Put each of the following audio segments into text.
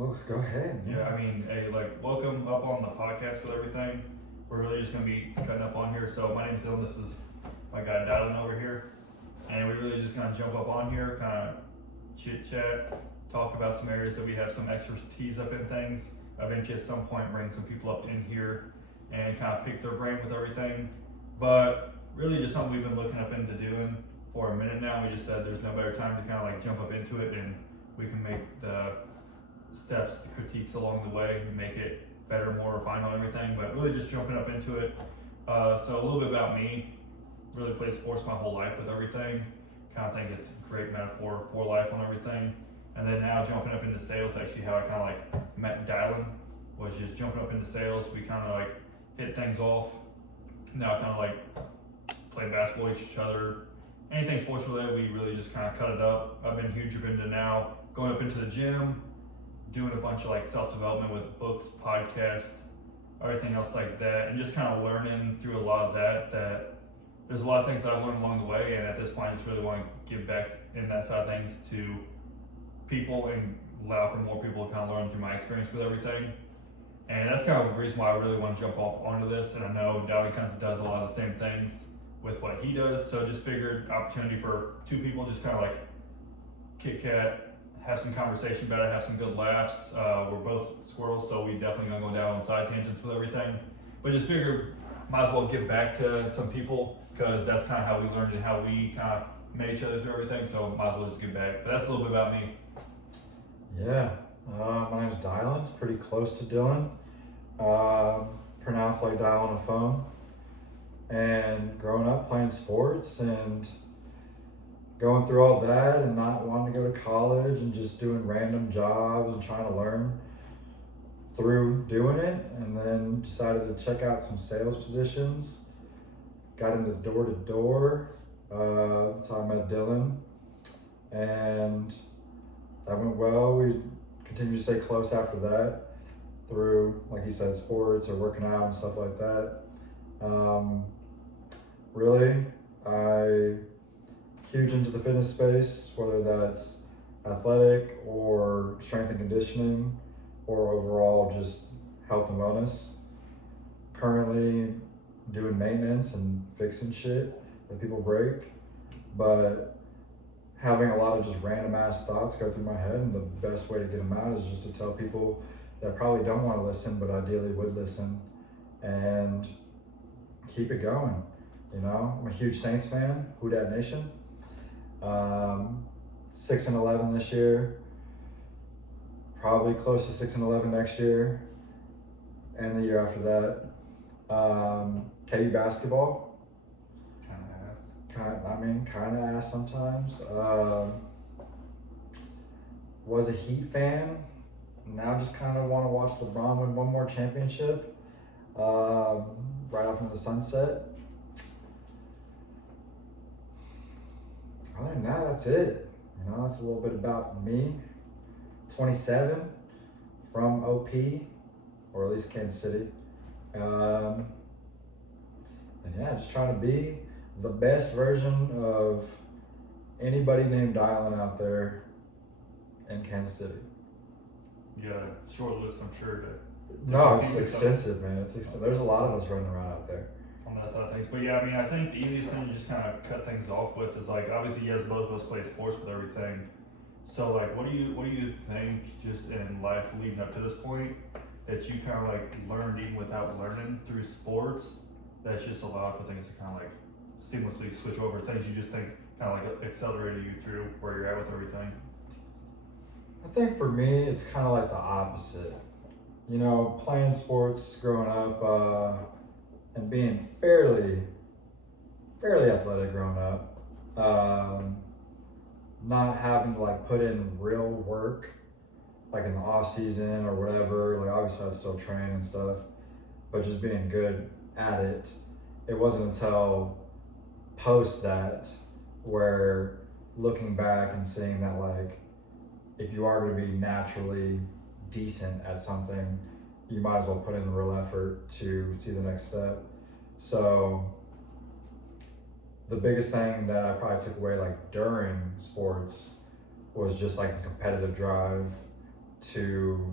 Oh, go ahead. Yeah, I mean, hey, like, welcome up on the podcast with everything. We're really just gonna be cutting up on here. So my name's Dylan. This is my guy Dylan over here, and we're really just gonna jump up on here, kind of chit chat, talk about some areas that we have some expertise up in things. Eventually, at some point, bring some people up in here and kind of pick their brain with everything. But really, just something we've been looking up into doing for a minute now. We just said there's no better time to kind of like jump up into it, and we can make the steps, the critiques along the way, and make it better, more refined on everything. But really, just jumping up into it. So a little bit about me. Really played sports my whole life with everything. Kind of think it's a great metaphor for life on everything. And then now jumping up into sales, actually how I kind of like met Dylan was just jumping up into sales. We kind of like hit things off. Now kind of like play basketball with each other. Anything sports related, we really just kind of cut it up. I've been huge into now going up into the gym, doing a bunch of like self-development with books, podcasts, everything else like that, and just kind of learning through a lot of that there's a lot of things that I've learned along the way, and at this point I just really want to give back in that side of things to people and allow for more people to kind of learn through my experience with everything. And that's kind of the reason why I really want to jump off onto this, and I know Dowdy kind of does a lot of the same things with what he does, so just figured opportunity for two people just kind of like Kit Kat, have some conversation about it, have some good laughs. We're both squirrels, so we definitely gonna go down on side tangents with everything. But just figured, might as well give back to some people because that's kind of how we learned and how we kind of made each other through everything. So might as well just give back. But that's a little bit about me. Yeah, my name's Dylan. It's pretty close to Dylan. Pronounced like dial on a phone. And growing up playing sports and going through all that and not wanting to go to college and just doing random jobs and trying to learn through doing it, and then decided to check out some sales positions. Got into door to door. That's how I met Dylan, and that went well. We continued to stay close after that through, like he said, sports or working out and stuff like that. Really, I huge into the fitness space, whether that's athletic or strength and conditioning or overall just health and wellness. Currently doing maintenance and fixing shit that people break, but having a lot of just random ass thoughts go through my head, and the best way to get them out is just to tell people that probably don't want to listen but ideally would listen and keep it going. You know, I'm a huge Saints fan, Who Dat Nation. 6-11 this year, probably close to 6-11 next year, and the year after that. KU basketball. Kind of ass sometimes. Was a Heat fan. Now just kind of want to watch LeBron win one more championship. Right off into the sunset. Other than that, that's it. You know, that's a little bit about me. 27, from OP, or at least Kansas City. And yeah, just trying to be the best version of anybody named Dylan out there in Kansas City. You got a short list, I'm sure. No, it's extensive, man. There's a lot of us running around out there. On that side of things. But yeah, I mean, I think the easiest thing to just kind of cut things off with is like, obviously, yes, both of us play sports with everything. So like, what do you think just in life leading up to this point that you kind of like learned even without learning through sports that's just allowed for things to kind of like seamlessly switch over, things you just think kind of like accelerated you through where you're at with everything? I think for me, it's kind of like the opposite. You know, playing sports growing up, and being fairly athletic growing up, not having to like put in real work, like in the off season or whatever. Like obviously I'd still train and stuff, but just being good at it. It wasn't until post that where looking back and seeing that like, if you are going to be naturally decent at something, you might as well put in real effort to see the next step. So the biggest thing that I probably took away like during sports was just like a competitive drive, to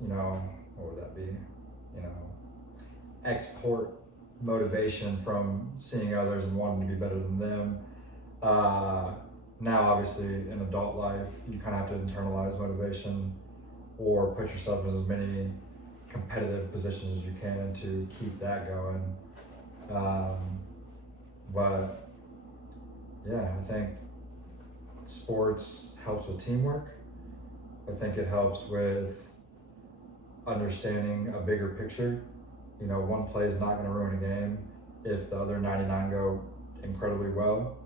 what would that be? Export motivation from seeing others and wanting to be better than them. Now, obviously, in adult life, you kind of have to internalize motivation or put yourself in as many competitive positions as you can to keep that going. But yeah, I think sports helps with teamwork. I think it helps with understanding a bigger picture. One play is not going to ruin a game if the other 99 go incredibly well.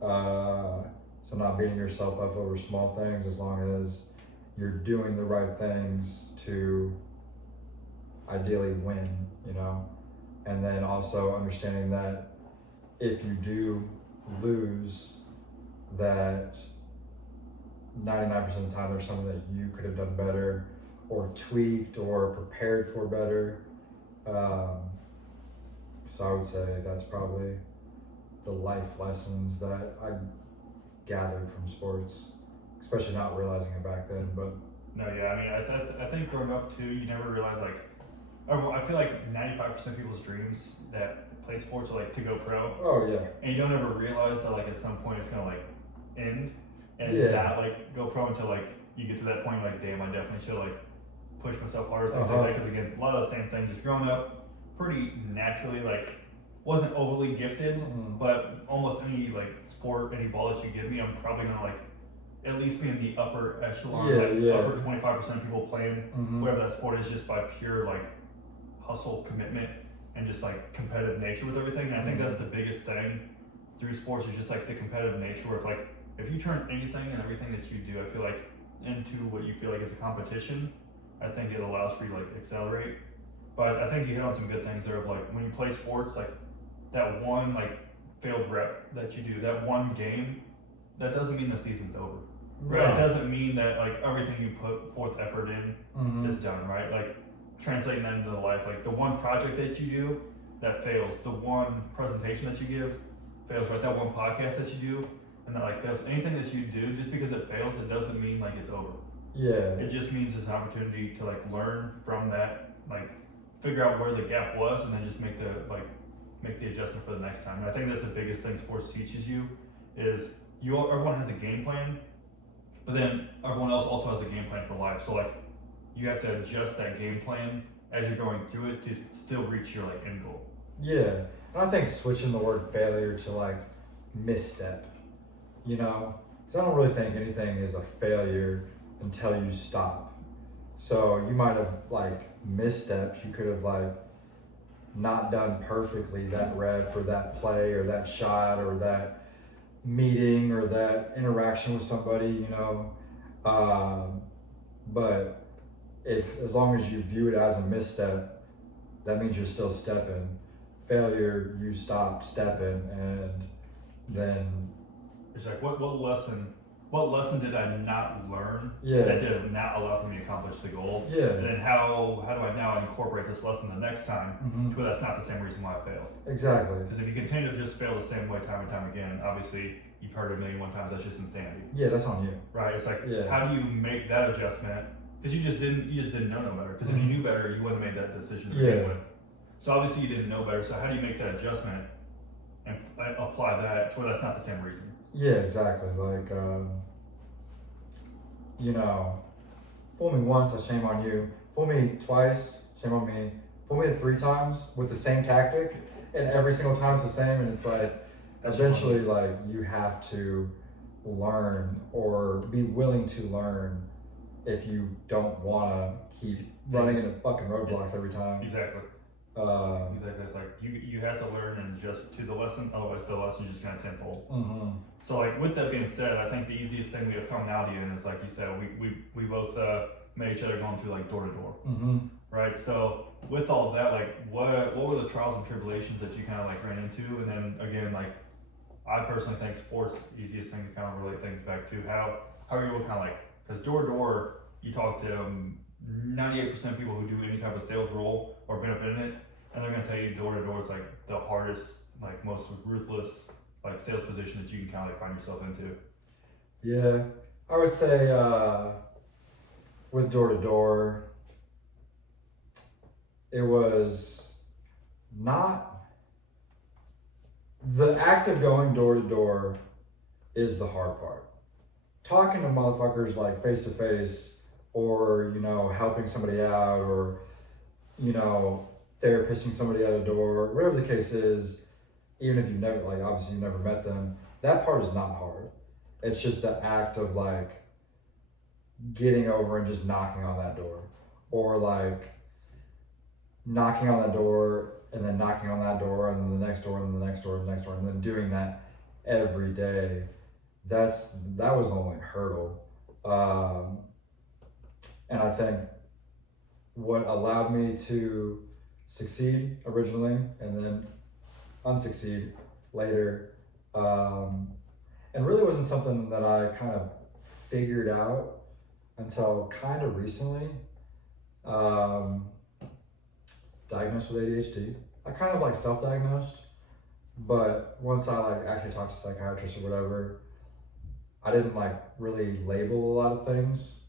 So not beating yourself up over small things, as long as you're doing the right things to ideally win, and then also understanding that if you do lose, that 99% of the time there's something that you could have done better or tweaked or prepared for better. So I would say that's probably the life lessons that I gathered from sports, especially not realizing it back then. But no, yeah, I mean, I think growing up too, you never realize I feel like 95% of people's dreams that play sports are to go pro. Oh yeah. And you don't ever realize that at some point it's gonna end and not go pro until you get to that point damn, I definitely should push myself harder, things like that. Because again, a lot of the same thing. Just growing up pretty naturally, wasn't overly gifted, but almost any sport, any ball that you give me, I'm probably gonna at least be in the upper echelon, upper 25% of people playing whatever that sport is, just by pure hustle, commitment, and just competitive nature with everything. And I think that's the biggest thing through sports is just the competitive nature. Where if you turn anything and everything that you do, I feel into what you feel is a competition, I think it allows for you to accelerate. But I think you hit on some good things there of when you play sports, that one failed rep that you do, that one game, that doesn't mean the season's over. Right? It doesn't mean that everything you put forth effort in is done, right? Translating that into life, the one project that you do that fails, the one presentation that you give fails, right? That one podcast that you do and that fails. Anything that you do, just because it fails, it doesn't mean it's over. Yeah. It just means it's an opportunity to learn from that, figure out where the gap was, and then just make the adjustment for the next time. And I think that's the biggest thing sports teaches you is everyone has a game plan, but then everyone else also has a game plan for life. So you have to adjust that game plan as you're going through it to still reach your end goal. Yeah, and I think switching the word failure to misstep, because I don't really think anything is a failure until you stop. So you might have misstepped. You could have not done perfectly that rep or that play or that shot or that meeting or that interaction with somebody, but as long as you view it as a misstep, that means you're still stepping. Failure, you stopped stepping, and then it's what lesson did I not learn Yeah. that did not allow me to accomplish the goal? Yeah. And then how do I now incorporate this lesson the next time to where that's not the same reason why I failed? Exactly. Because if you continue to just fail the same way time and time again, obviously you've heard it a million one times, that's just insanity. Yeah, that's on you. Right? It's how do you make that adjustment? Because you just didn't know no better. Because if you knew better, you wouldn't have made that decision to begin with. So obviously you didn't know better. So how do you make that adjustment and apply that to where that's not the same reason? Yeah, exactly. Fool me once, that's shame on you. Fool me twice, shame on me. Fool me 3 times with the same tactic, and every single time it's the same, and it's eventually you have to learn or be willing to learn if you don't want to keep running into fucking roadblocks every time. Exactly. Exactly. It's you have to learn and adjust to the lesson, otherwise the lesson's just gonna tenfold. So with that being said, I think the easiest thing we have commonality in is you said, we both met each other going through door to door. Right? So with all of that, what were the trials and tribulations that you kind of ran into? And then again, I personally think sports the easiest thing to kind of relate things back to. How are you able to kind of because door to door, you talk to 98% of people who do any type of sales role or benefit in it, and they're going to tell you door to door is the hardest, most ruthless sales position that you can kind of find yourself into. Yeah, I would say with door to door, it was not the act of going door to door is the hard part. Talking to motherfuckers like face to face, or helping somebody out, or therapizing somebody at a door, whatever the case is. Even if you've never, like, obviously you've never met them, that part is not hard. It's just the act of like getting over and just knocking on that door, or like knocking on that door and then knocking on that door and then the next door and the next door and the next door, and then doing that every day. That was the only hurdle. And I think what allowed me to succeed originally and then unsucceed later, and really wasn't something that I kind of figured out until kind of recently. Diagnosed with ADHD. I kind of like self-diagnosed, but once I like actually talked to a psychiatrist or whatever, I didn't like really label a lot of things.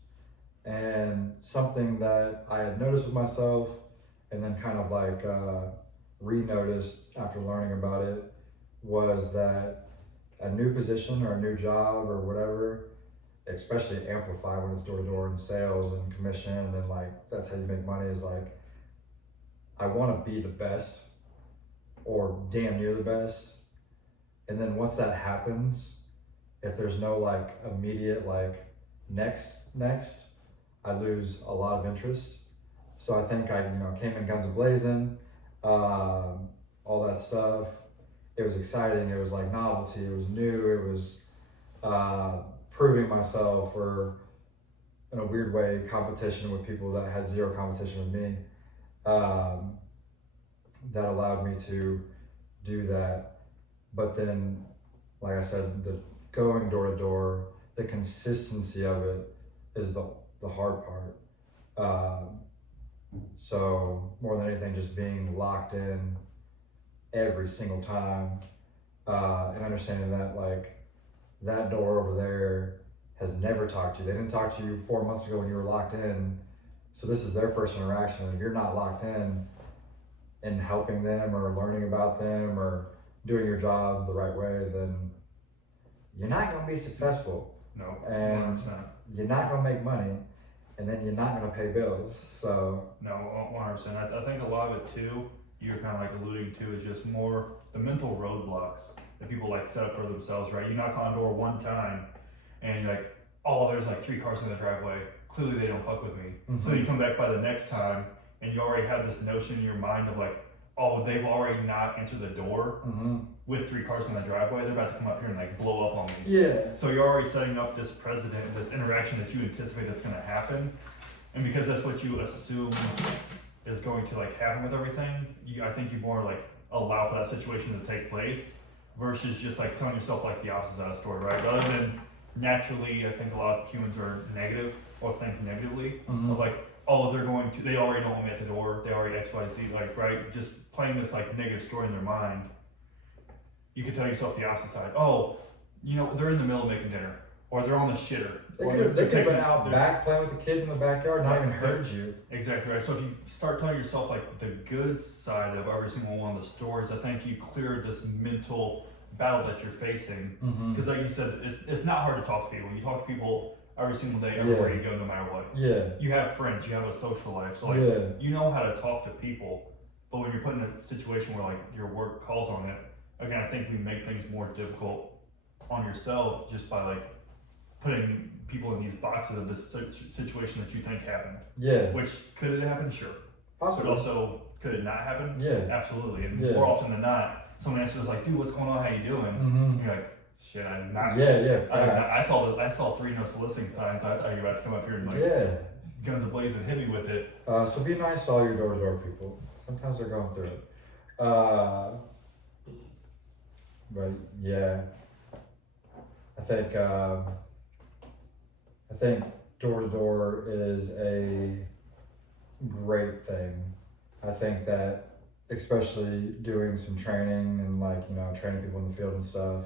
And something that I had noticed with myself and then kind of like re-noticed after learning about it was that a new position or a new job or whatever, especially Amplify when it's door to door and sales and commission and like that's how you make money, is like I want to be the best or damn near the best. And then once that happens, if there's no like immediate like next, I lose a lot of interest. So I think I came in guns a-blazing, all that stuff. It was exciting. It was like novelty. It was new. It was proving myself, or in a weird way, competition with people that had zero competition with me. That allowed me to do that. But then, like I said, the going door to door, the consistency of it is the hard part. So more than anything, just being locked in every single time, and understanding that like that door over there has never talked to you. They didn't talk to you 4 months ago when you were locked in. So this is their first interaction. If you're not locked in and helping them or learning about them or doing your job the right way, then you're not going to be successful. No, and 100%. You're not going to make money, and then you're not going to pay bills. So no, 100%. I think a lot of it too, you're kind of like alluding to, is just more the mental roadblocks that people like set up for themselves, right? You knock on a door one time and you're like, oh, there's like 3 cars in the driveway. Clearly they don't fuck with me. Mhm. So you come back by the next time and you already have this notion in your mind of like, oh, they've already not answered the door with 3 cars in the driveway. They're about to come up here and like blow up on me. yeah, So you're already setting up this precedent, this interaction that you anticipate that's going to happen. And because that's what you assume is going to like happen with everything, I think you more like allow for that situation to take place versus just like telling yourself like the opposite of that story, right? Rather than naturally, I think a lot of humans are negative or think negatively of like, oh, they already know I'm at the door, they already XYZ, like, right? Just playing this like negative story in their mind. You could tell yourself the opposite side. Oh, they're in the middle of making dinner, or they're on the shitter. they could have been out back playing with the kids in the backyard, not even heard you. Exactly right. So if you start telling yourself like the good side of every single one of the stories, I think you clear this mental battle that you're facing. Because like you said, it's not hard to talk to people. You talk to people every single day, everywhere you go, no matter what. Yeah. You have friends, you have a social life, so you know how to talk to people. But when you're put in a situation where like your work calls on it, again, I think we make things more difficult on yourself just by like putting people in these boxes of this situation that you think happened. Yeah. Which could it happen? Sure. Possibly. But also, could it not happen? Yeah. Absolutely. And more often than not, someone answers like, "Dude, what's going on? How you doing?" And you're like, "Shit, I'm not." Yeah. I saw 3 no soliciting signs. I thought you were about to come up here and like guns a-blazing hit me with it. So be nice to all your door-to-door people. Sometimes they're going through it. But yeah, I think door-to-door is a great thing. I think that especially doing some training and like, training people in the field and stuff,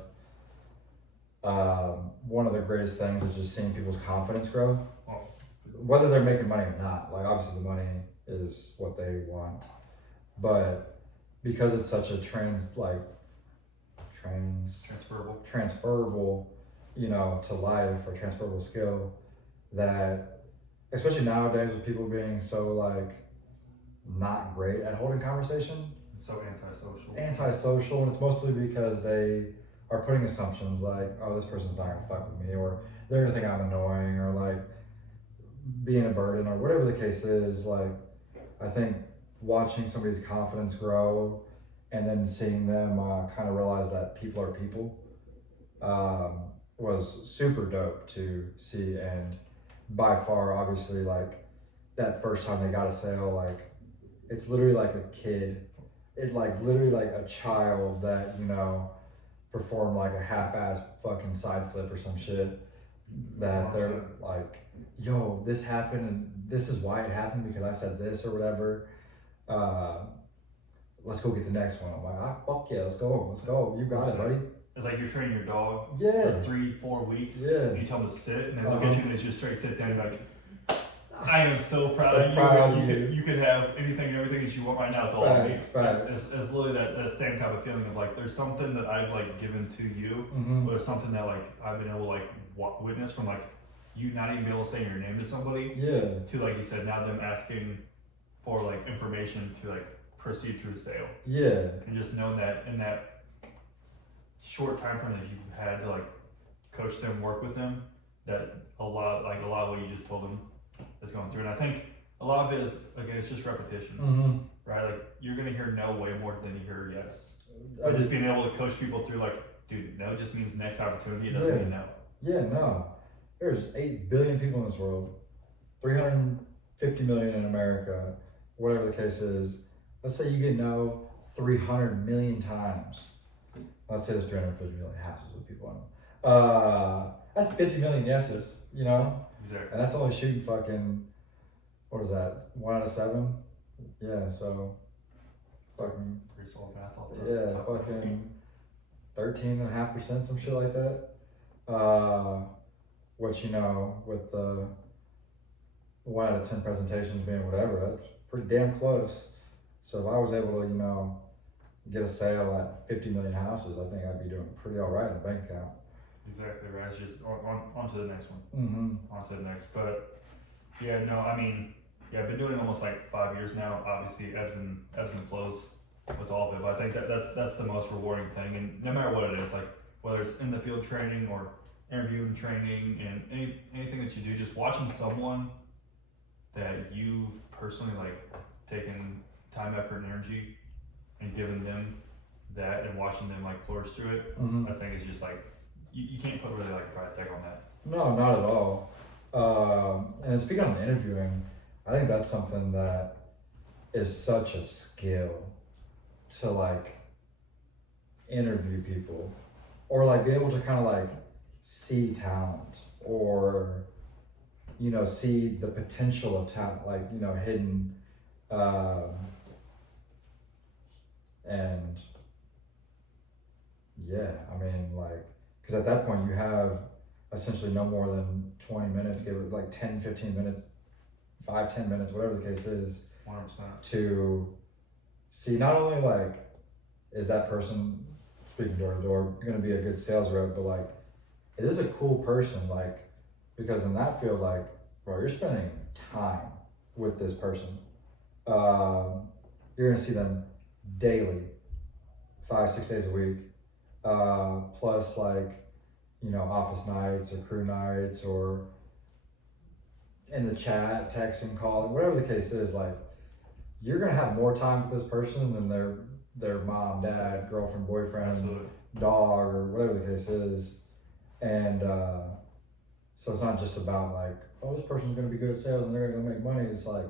one of the greatest things is just seeing people's confidence grow, Oh, whether they're making money or not. Like obviously the money is what they want, but because it's such a transferable, to life or transferable skill, that especially nowadays with people being so like not great at holding conversation, it's so antisocial, and it's mostly because they are putting assumptions like, oh, this person's not gonna fuck with me, or they're gonna think I'm annoying, or like being a burden, or whatever the case is. Like, I think watching somebody's confidence grow and then seeing them kind of realize that people are people was super dope to see. And by far, obviously, like that first time they got a sale, like it's literally like a kid. It like literally like a child that, performed like a half-ass fucking side flip or some shit, that they're like, yo, this happened and this is why it happened because I said this or whatever. Let's go get the next one. I'm like, fuck yeah, let's go. You got it, buddy. It's like you're training your dog Yeah. for 3-4 weeks. Yeah. And you tell them to sit, and they look at you and they just straight sit down. You're like, I am so proud So of you. proud of you. You could have anything and everything that you want right now. It's all on me. It's literally that same type of feeling of like, there's something that I've like given to you, Mm-hmm. or there's something that like I've been able to like witness from like you not even be able to say your name to somebody, Yeah. to like you said, now them asking for like information to like proceed through the sale. Yeah. And just knowing that in that short time frame that you've had to like coach them, work with them, that a lot of what you just told them is going through. And I think a lot of it is like it's just repetition, Mm-hmm. right? Like you're gonna hear no way more than you hear yes. But just being able to coach people through like, dude, no just means next opportunity. It doesn't mean no. Yeah, no. There's 8 billion people in this world, 350 million in America, whatever the case is. Let's say you get no 300 million times. Let's say there's 350 million houses with people in them. That's 50 million yeses, Exactly. And that's only shooting fucking, what is that, 1 out of 7? Yeah, so fucking, Pretty solid math. fucking 13.5%, some shit like that. Which, with the 1 out of 10 presentations being whatever, that's pretty damn close. So if I was able to, get a sale at 50 million houses, I think I'd be doing pretty all right in the bank account. Exactly, right. It's just on to the next one. Mm-hmm. On to the next. But yeah, no, I mean, yeah, I've been doing almost like 5 years now. Obviously, ebbs and flows with all of it. But I think that's the most rewarding thing. And no matter what it is, like whether it's in the field training or interviewing training and anything that you do, just watching someone that you've personally like taken time, effort, and energy and given them that and watching them like flourish through it, Mm-hmm. I think it's just like you can't put really like a price tag on that. No, not at all. And speaking on the interviewing, I think that's something that is such a skill to like interview people, or like be able to kind of like see talent, or see the potential of talent, like hidden, and yeah, I mean, like, because at that point you have essentially no more than 20 minutes, give it like 10, 15 minutes, 5, 10 minutes, whatever the case is, 100%. to see not only like, is that person speaking door to door going to be a good sales rep, but like, is this a cool person? Like, because in that field, like, bro, you're spending time with this person. You're going to see them daily, 5-6 days a week, plus like, office nights or crew nights or in the chat, texting, calling, whatever the case is. Like, you're gonna have more time with this person than their mom, dad, girlfriend, boyfriend, Absolutely. dog, or whatever the case is. And so it's not just about like, oh, this person's gonna be good at sales and they're gonna make money. It's like,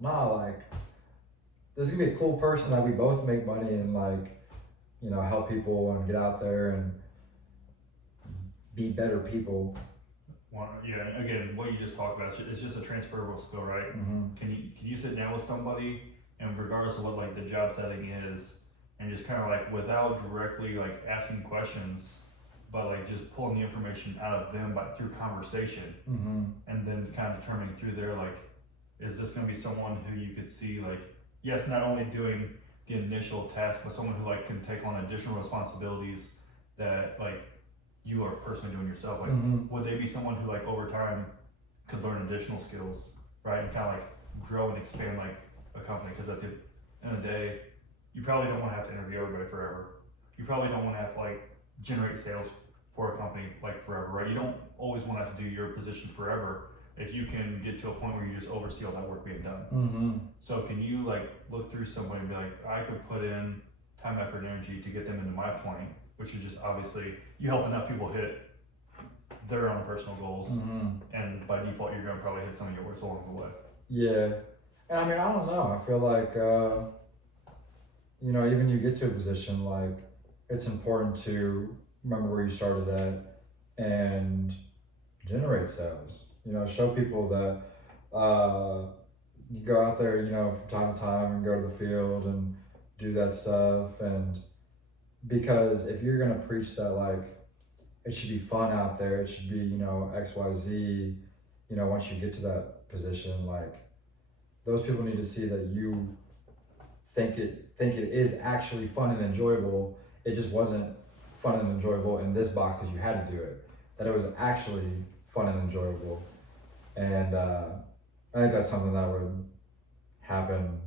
nah, like, this is gonna be a cool person that we both make money and like, help people and get out there and be better people. Yeah, again, what you just talked about, it's just a transferable skill, right? Mm-hmm. Can you sit down with somebody and regardless of what like the job setting is, and just kind of like without directly like asking questions, but like just pulling the information out of them through conversation, and then kind of determining through there, like, is this going to be someone who you could see, like, yes, not only doing the initial task, but someone who like can take on additional responsibilities that like you are personally doing yourself. Like, would they be someone who like over time could learn additional skills, right, and kind of like grow and expand like a company? Because at the end of the day, you probably don't want to have to interview everybody forever. You probably don't want to have to like generate sales for a company like forever, right? You don't always want to have to do your position forever if you can get to a point where you just oversee all that work being done. So can you like look through somebody and be like, I could put in time, effort, and energy to get them into my point, which is just obviously you help enough people hit their own personal goals, and by default you're going to probably hit some of yours along the way. Yeah, and I mean, I don't know. I feel like you know, even you get to a position, like it's important to remember where you started at and generate sales. You know, show people that you go out there, you know, from time to time and go to the field and do that stuff. And because if you're gonna preach that, like, it should be fun out there, it should be, you know, XYZ, you know, once you get to that position, like, those people need to see that you think it is actually fun and enjoyable. It just wasn't fun and enjoyable in this box because you had to do it. That it was actually fun and enjoyable. And I think that's something that would happen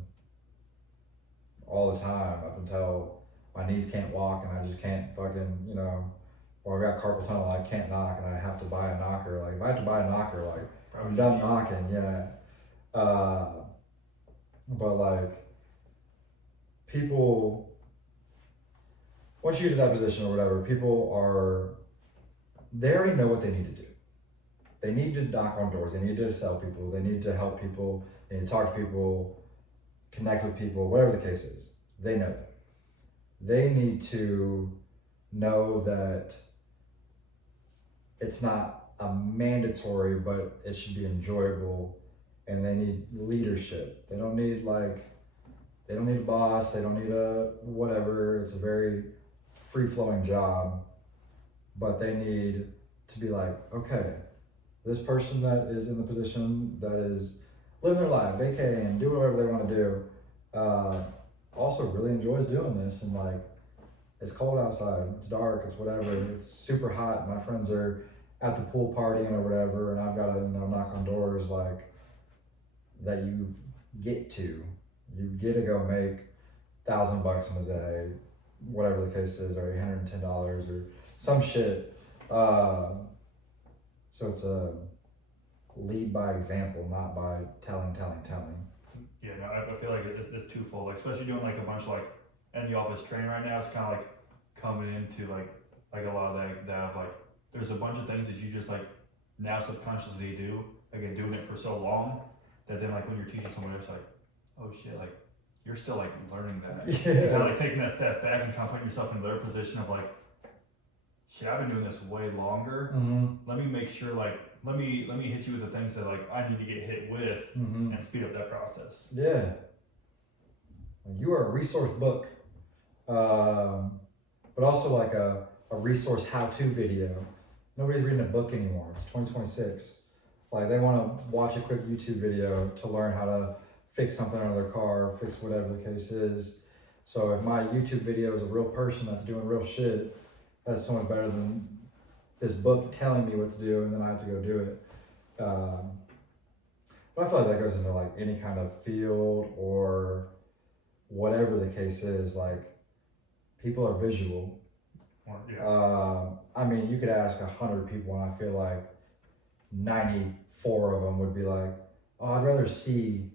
all the time up until my knees can't walk and I just can't fucking, you know, or I got carpal tunnel, I can't knock and I have to buy a knocker. Like, if I have to buy a knocker, like, I'm done knocking, yeah. But like, people, once you get to that position or whatever, they already know what they need to do. They need to knock on doors, they need to sell people, they need to help people, they need to talk to people, connect with people, whatever the case is. They know that. They need to know that it's not a mandatory, but it should be enjoyable, and they need leadership. They don't need a boss, they don't need a whatever. It's a very free-flowing job, but they need to be like, okay, this person that is in the position that is living their life, vacating, do whatever they want to do, also really enjoys doing this. And like, it's cold outside, it's dark, it's whatever, it's super hot, my friends are at the pool partying or whatever, and I've got to, you know, knock on doors, like, that you get to go make $1,000 in a day, whatever the case is, or $110 or some shit. So it's a lead by example, not by telling. Yeah, no, I feel like it's twofold, like, especially doing like a bunch of like in the office training right now. It's kind of like coming into like a lot of that like, there's a bunch of things that you just like now subconsciously do, like, and doing it for so long that then like when you're teaching somebody else, like, oh shit, like you're still like learning that. Yeah. You're kind of like taking that step back and kind of putting yourself in their position of like, shit, I've been doing this way longer. Let me make sure, like, let me hit you with the things that like I need to get hit with, and speed up that process. Yeah. You are a resource book, but also like a resource how-to video. Nobody's reading a book anymore. It's 2026. Like, they want to watch a quick YouTube video to learn how to fix something on their car, fix whatever the case is. So if my YouTube video is a real person that's doing real shit, that's so much better than this book telling me what to do and then I have to go do it. But I feel like that goes into like any kind of field or whatever the case is. Like, people are visual. I mean, you could ask 100 people and I feel like 94 of them would be like, oh, I'd rather see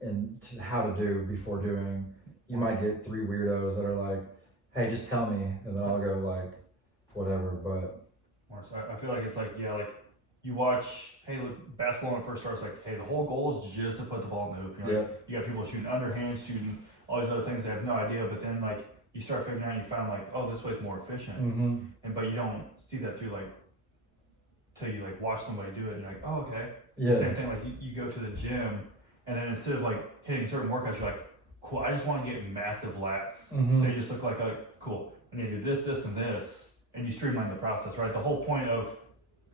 and how to do before doing. You might get 3 weirdos that are like, hey, just tell me, and then I'll go like, whatever. But I feel like it's like, yeah, like you watch, hey, look, basketball when it first starts, like, hey, the whole goal is just to put the ball in the hoop. You know? You got people shooting underhand, shooting all these other things they have no idea, but then like you start figuring out and you find like, oh, this way's more efficient. And but you don't see that through like till you like watch somebody do it and you're like, oh, okay. Same thing, like you go to the gym and then instead of like hitting certain workouts, you're like, cool, I just want to get massive lats. So you just look like, cool, I need to do this, this, and this. and you streamline the process, right? The whole point of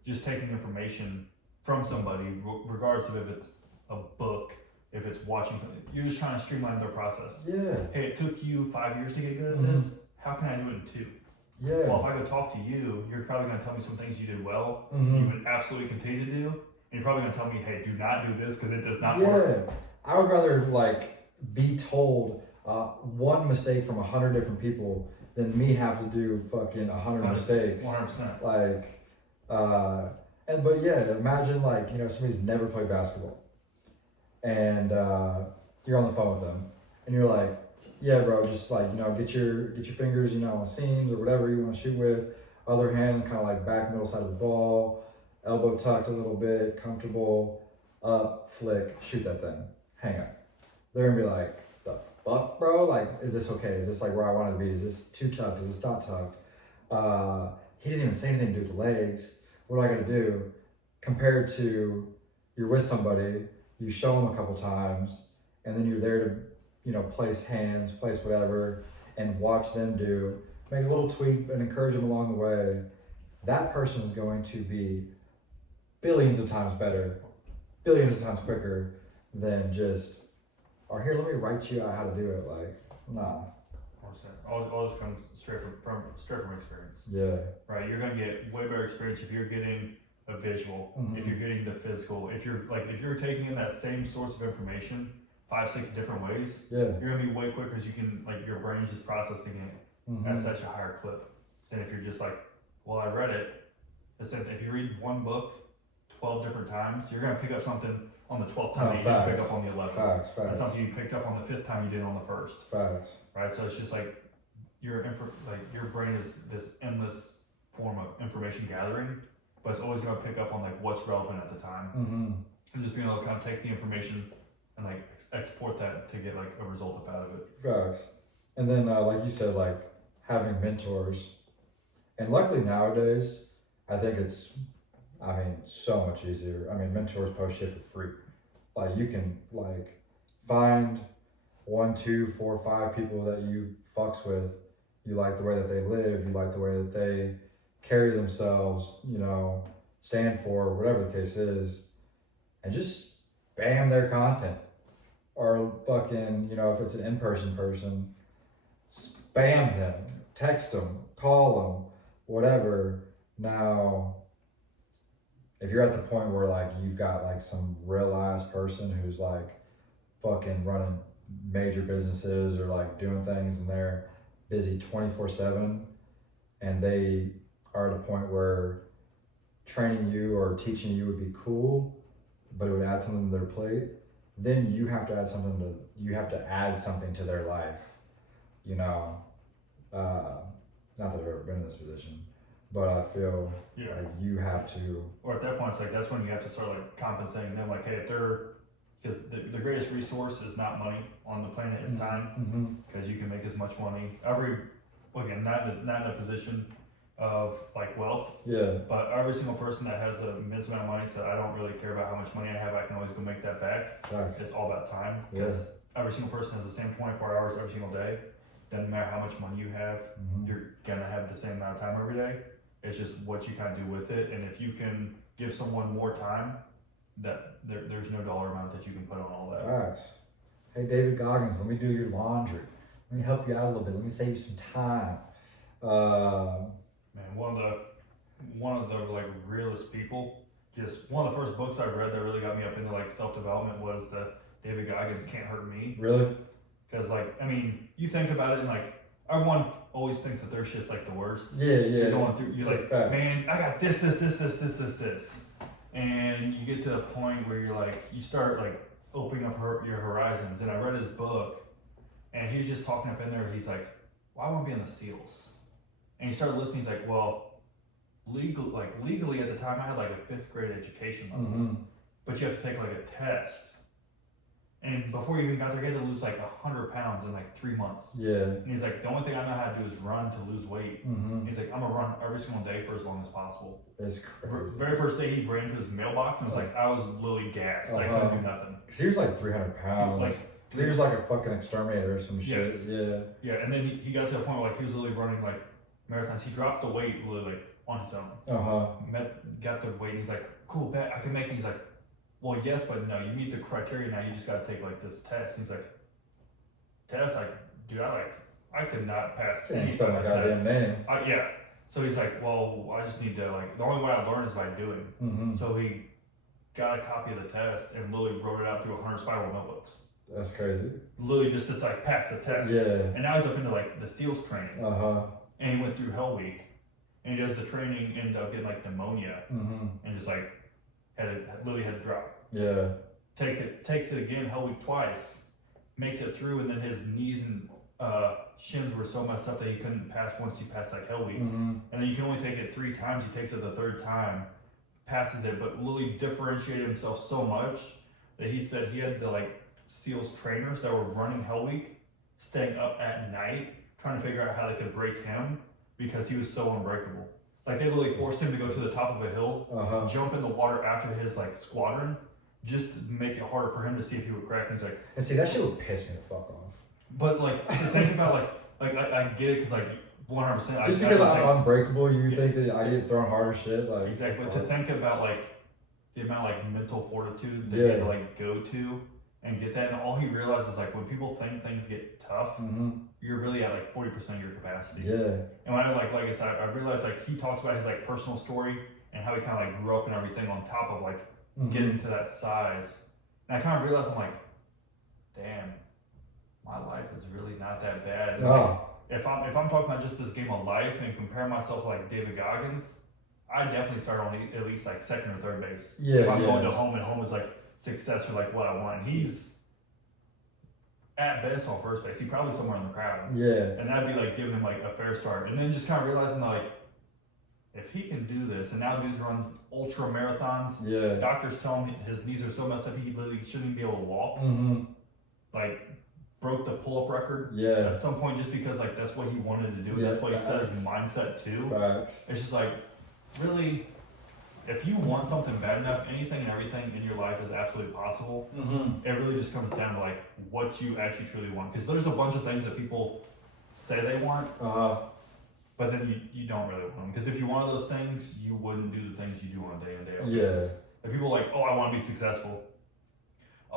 just taking information from somebody, regardless of if it's a book, if it's watching something, you're just trying to streamline their process. Yeah. Hey, it took you 5 years to get good at this. How can I do it in 2? Yeah. Well, if I go talk to you, you're probably going to tell me some things you did well, Mm-hmm. you would absolutely continue to do, and you're probably going to tell me, hey, do not do this because it does not work. Yeah. I would rather like be told one mistake from 100 different people than me have to do fucking 100 mistakes. 100%. Like, but yeah, imagine like, you know, somebody's never played basketball and you're on the phone with them and you're like, yeah, bro, just like, you know, get your fingers, you know, on seams or whatever you want to shoot with. Other hand, kind of like back middle side of the ball, elbow tucked a little bit, comfortable, up, flick, shoot that thing, hang up. They're gonna be like, the fuck, bro? Like, is this okay? Is this like where I want to be? Is this too tucked? Is this not tucked? He didn't even say anything to do with the legs. What do I gotta do? Compared to you're with somebody, you show them a couple times, and then you're there to, you know, place hands, place whatever, and watch them do, make a little tweak and encourage them along the way. That person is going to be billions of times better, billions of times quicker than just, or here, let me write you out how to do it. Like, nah. 100%. All this comes straight from experience. Yeah. Right? You're gonna get way better experience if you're getting a visual, Mhm. if you're getting the physical, if you're taking in that same source of information 5-6 different ways, Yeah. you're gonna be way quicker because you can, like, your brain is just processing it Mhm. at such a higher clip than if you're just like, well, I read it. If you read one book 12 different times, you're gonna pick up something on the 12th time No, that you didn't pick facts. up on the 11th. Facts. That's something you picked up on the 5th time you did on the 1st. Facts. Right? So it's just like your brain is this endless form of information gathering, but it's always going to pick up on like what's relevant at the time, Mm-hmm. and just being able to kind of take the information and like export that to get like a result up out of it. Facts. And then, like you said, like having mentors, and luckily nowadays, I think it's, I mean, so much easier. I mean, mentors post shit for free. Like you can like find 1, 2, 4, 5 people that you fucks with. You like the way that they live. You like the way that they carry themselves. You know, stand for whatever the case is, and just spam their content. Or fucking, you know, if it's an in-person person, spam them, text them, call them, whatever. Now, if you're at the point where like you've got like some real ass person who's like fucking running major businesses or like doing things and they're busy 24/7 and they are at a point where training you or teaching you would be cool, but it would add something to their plate, then you have to add something to their life, you know. Not that I've ever been in this position, but I feel like you have to. Or at that point, it's like that's when you have to start like compensating them. Like, hey, if they're, because the greatest resource is not money on the planet, it's time. Because you can make as much money again, not in a position of like wealth. Yeah. But every single person that has a immense amount of money said, I don't really care about how much money I have. I can always go make that back. Facts. It's all about time. Because every single person has the same 24 hours every single day. Doesn't matter how much money you have, you're gonna have the same amount of time every day. It's just what you kind of do with it, and if you can give someone more time, that there's no dollar amount that you can put on all that. Facts. Hey, David Goggins, let me do your laundry. Let me help you out a little bit. Let me save you some time. Man, one of the like realest people. Just one of the first books I read that really got me up into like self-development was the David Goggins Can't Hurt Me. Really? Because like, I mean, you think about it and like everyone always thinks that their shit's like the worst. Yeah. You're going through, you're like, Facts. man, I got this, and you get to the point where you're like, you start like opening up your horizons. And I read his book, and he's just talking up in there. He's like, well, I want to be in the SEALs. And he started listening. He's like, well, legally at the time, I had like a 5th grade education level, but you have to take like a test. And before you even got there, he had to lose like 100 pounds in like 3 months. Yeah. And he's like, the only thing I know how to do is run to lose weight. He's like, I'm gonna run every single day for as long as possible. That's crazy. Very first day, he ran to his mailbox and was like, I was literally gassed. I couldn't do nothing. Cause he was like 300 pounds. He was like a fucking exterminator or some shit. Yes. Yeah. And then he got to a point where like he was literally running like marathons. He dropped the weight literally like on his own. Got the weight. And he's like, cool, bet I can make it. He's like, well, yes, but no, you meet the criteria now. You just got to take like this test. He's like, test? Like, dude, I could not pass any spell my goddamn name. Yeah. So he's like, well, I just need to like, the only way I learn is by doing. Mm-hmm. So he got a copy of the test and literally wrote it out through 100 spiral notebooks. That's crazy. Literally just to like pass the test. Yeah. And now he's up into like the SEALs training. And he went through Hell Week. And he does the training, ended up getting like pneumonia. And just like literally had to drop. Yeah. Takes it again, Hell Week twice. Makes it through, and then his knees and shins were so messed up that he couldn't pass once you pass like Hell Week. And then you can only take it 3 times. He takes it the 3rd time, passes it, but Lily differentiated himself so much that he said he had the like SEALs trainers that were running Hell Week, staying up at night, trying to figure out how they could break him because he was so unbreakable. Like they literally forced him to go to the top of a hill, jump in the water after his like squadron, just to make it harder for him to see if he would crack. And he's like, and see, that shit would piss me the fuck off. But like to think about I get it because like 100%. Just because I'm unbreakable, you think that I get thrown hard as shit, like exactly. But to think about like the amount of like mental fortitude that he had to like go to and get that, and all he realizes like when people think things get tough, you're really at like 40% of your capacity. Yeah. And when I like I said, I realized like he talks about his like personal story and how he kind of like grew up and everything on top of like getting to that size. And I kind of realized I'm like, damn, my life is really not that bad. Like, if I'm talking about just this game of life and compare myself to like David Goggins, I definitely start on at least like 2nd or 3rd base. Yeah. If I'm going to home and home is like success or like what I want. And he's at best on 1st base. He's probably somewhere in the crowd. Yeah. And that'd be like giving him like a fair start. And then just kind of realizing like, if he can do this, and now dude runs ultra marathons. Yeah. Doctors tell him his knees are so messed up he literally shouldn't even be able to walk. Like broke the pull-up record. Yeah. At some point, just because like that's what he wanted to do. Yeah, that's what he set his mindset to. Right. It's just like, really, if you want something bad enough, anything and everything in your life is absolutely possible. It really just comes down to like what you actually truly want. Because there's a bunch of things that people say they want. But then you don't really want them. Because if you wanted those things, you wouldn't do the things you do on a day in, day out basis. And people are like, oh, I want to be successful.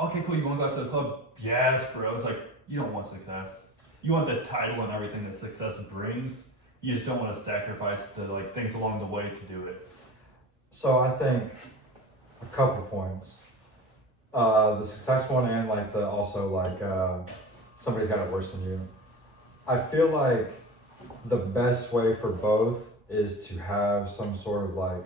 Okay, cool, you want to go out to the club? Yes, bro. It's like, you don't want success. You want the title and everything that success brings. You just don't want to sacrifice the like things along the way to do it. So I think a couple points. The success one and like the also like somebody's got it worse than you. I feel like the best way for both is to have some sort of like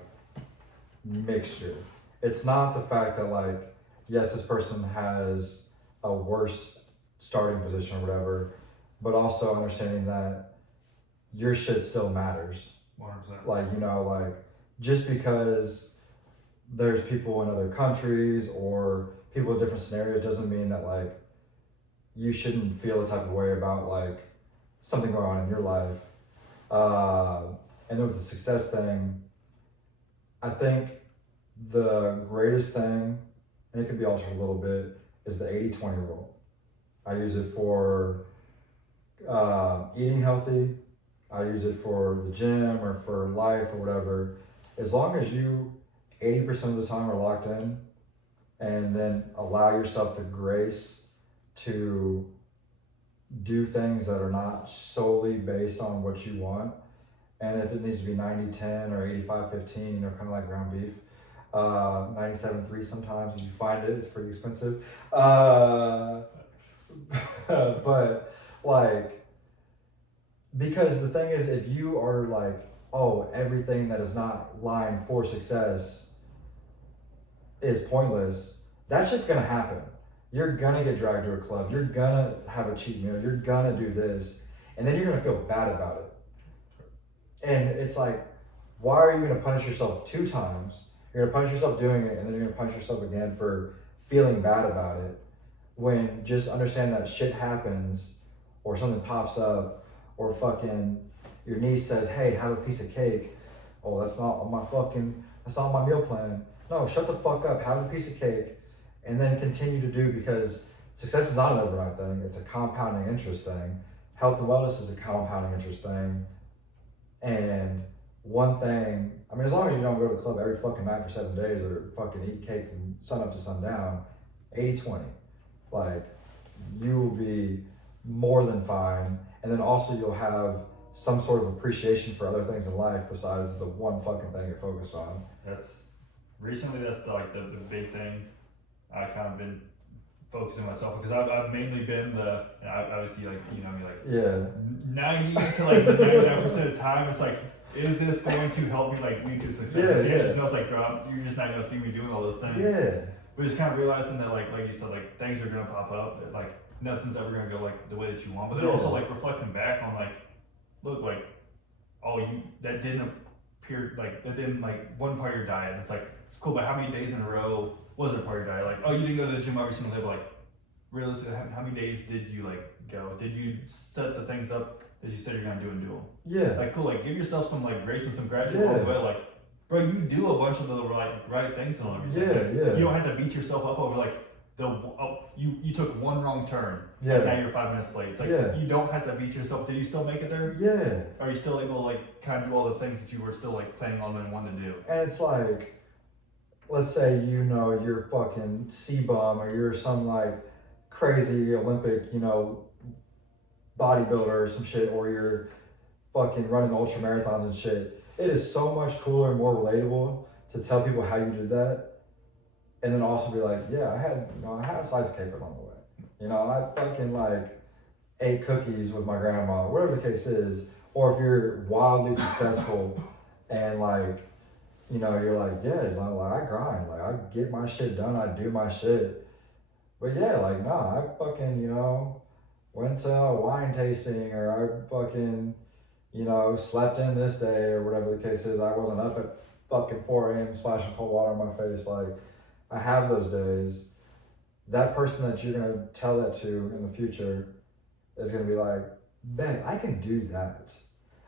mixture. It's not the fact that like, yes, this person has a worse starting position or whatever, but also understanding that your shit still matters. 100%. Like, you know, like just because there's people in other countries or people in different scenarios doesn't mean that like you shouldn't feel the type of way about like something going on in your life. And then with the success thing, I think the greatest thing, and it can be altered a little bit, is the 80-20 rule. I use it for eating healthy. I use it for the gym or for life or whatever. As long as you 80% of the time are locked in and then allow yourself the grace to do things that are not solely based on what you want. And if it needs to be 90-10 or 85-15, you know, kind of like ground beef, 97-3 sometimes, if you find it, it's pretty expensive. But like, because the thing is, if you are like, oh, everything that is not lying for success is pointless, that shit's gonna happen. You're gonna get dragged to a club, you're gonna have a cheat meal, you're gonna do this, and then you're gonna feel bad about it. And it's like, why are you gonna punish yourself 2 times? You're gonna punish yourself doing it, and then you're gonna punish yourself again for feeling bad about it, when just understand that shit happens, or something pops up, or fucking your niece says, hey, have a piece of cake. Oh, that's not on my meal plan. No, shut the fuck up, have a piece of cake, and then continue to do, because success is not an overnight thing, it's a compounding interest thing. Health and wellness is a compounding interest thing. And one thing, I mean, as long as you don't go to the club every fucking night for 7 days or fucking eat cake from sun up to sundown, 80-20. Like, you will be more than fine. And then also you'll have some sort of appreciation for other things in life besides the one fucking thing you're focused on. That's recently. That's the big thing. I kind of been focusing myself because I've mainly been obviously like you know me like Yeah. 90 to like 99% of the time it's like, is this going to help me like lead to success? Yeah, Like, yeah. just know it's like you're just not gonna see me doing all those things. Yeah. But just kind of realizing that like you said, like things are gonna pop up, that, like nothing's ever gonna go like the way that you want. But then Yeah. also like reflecting back on like, look, like, oh, that didn't appear, like that didn't like one part of your diet. And it's like, cool, but how many days in a row was it a part of your diet? Like, oh, you didn't go to the gym every single day, but like realistically, how many days did you like go? Did you set the things up that you said you're gonna do and do them? Yeah. Like, cool, like give yourself some like grace and some gratitude along the way. Like, bro, you do a bunch of the right things and everything. Yeah, yeah. You don't have to beat yourself up over like you took one wrong turn. Yeah. And now you're 5 minutes late. It's like you don't have to beat yourself. Did you still make it there? Yeah. Are you still able to like kind of do all the things that you were still like planning on and wanting to do? And it's like, let's say you know you're fucking C-bum or you're some like crazy Olympic, you know, bodybuilder or some shit, or you're fucking running ultra marathons and shit. It is so much cooler and more relatable to tell people how you did that, and then also be like, yeah, I had a slice of cake along the way. You know, I fucking like ate cookies with my grandma, whatever the case is. Or if you're wildly successful and like, you know, you're like, yeah, it's not like I grind, like I get my shit done, I do my shit. But yeah, like nah, I fucking, you know, went to a wine tasting, or I fucking, you know, slept in this day, or whatever the case is. I wasn't up at fucking 4 a.m. splashing cold water on my face. Like, I have those days. That person that you're gonna tell that to in the future is gonna be like, man, I can do that.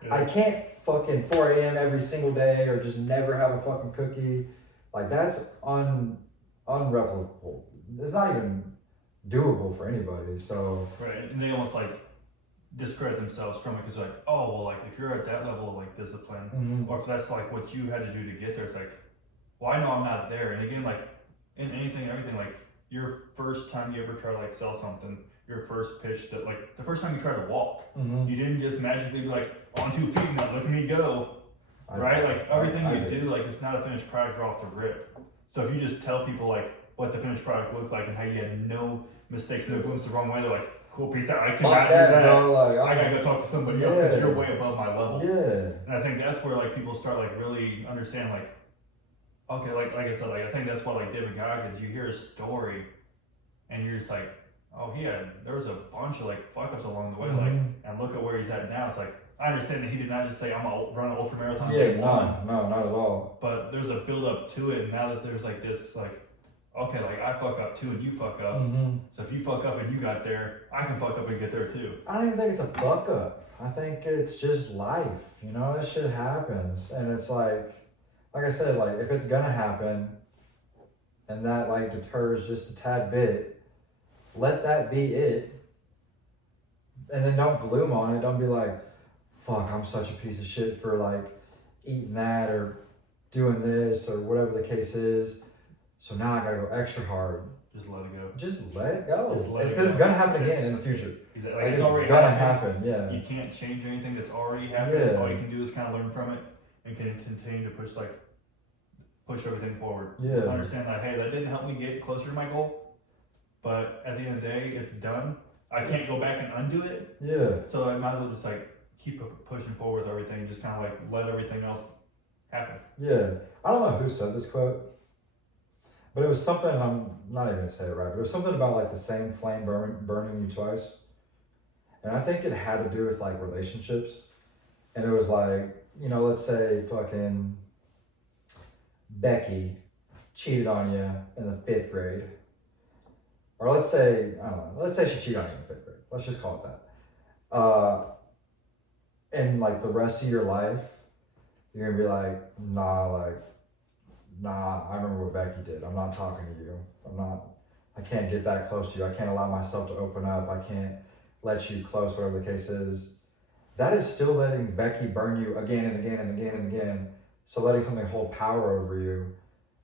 Yeah. I can't fucking 4 a.m. every single day, or just never have a fucking cookie. Like, that's unreplicable. It's not even doable for anybody. So right, and they almost like discredit themselves from it because like, oh well, like if you're at that level of like discipline, or if that's like what you had to do to get there, it's like, well, I know I'm not there. And again, like in anything and everything, like your first time you ever try to like sell something, your first pitch, that like the first time you try to walk, you didn't just magically be like on 2 feet now, look at me go. Right? Like everything you do, like it's not a finished product right off the rip. So if you just tell people like what the finished product looked like and how you had no mistakes, no glimpses the wrong way, they're like, cool, peace out. I cannot do that. Bro, like, I gotta go talk to somebody else because you're way above my level. Yeah. And I think that's where like people start like really understand like, okay, like I said, like I think that's why like David Goggins, you hear his story and you're just like, oh yeah, there was a bunch of like fuck ups along the way, like, and look at where he's at now. It's like, I understand that he did not just say I'm gonna run an ultra marathon. Yeah, no, not at all. But there's a build up to it, and now that there's like this, like, okay, like I fuck up too, and you fuck up. So if you fuck up and you got there, I can fuck up and get there too. I don't even think it's a fuck up. I think it's just life. You know, this shit happens, and it's like I said, like if it's gonna happen, and that like deters just a tad bit, let that be it. And then don't gloom on it. Don't be like, fuck, I'm such a piece of shit for like eating that or doing this or whatever the case is. So now I gotta go extra hard. Just let it go. Just let it go. Just let it Because it's go. gonna happen again in the future. Like Like, it's already gonna happened. happen. Yeah. You can't change anything that's already happened. Yeah. All you can do is kind of learn from it and can continue to push everything forward. Yeah. Understand that, hey, that didn't help me get closer to my goal, but at the end of the day, it's done. I can't go back and undo it. Yeah. So I might as well just like keep pushing forward with everything and just kind of like let everything else happen. Yeah. I don't know who said this quote, but it was something, I'm not even gonna say it right, but it was something about like the same flame burning you twice. And I think it had to do with like relationships. And it was like, you know, let's say fucking Becky cheated on you in the 5th grade. Or let's say, I don't know, let's say she cheated on you in the 5th grade. Let's just call it that. And like the rest of your life, you're gonna be like, nah, I remember what Becky did. I'm not talking to you. I can't get that close to you. I can't allow myself to open up. I can't let you close, whatever the case is. that is still letting Becky burn you again and again and again and again. So letting something hold power over you.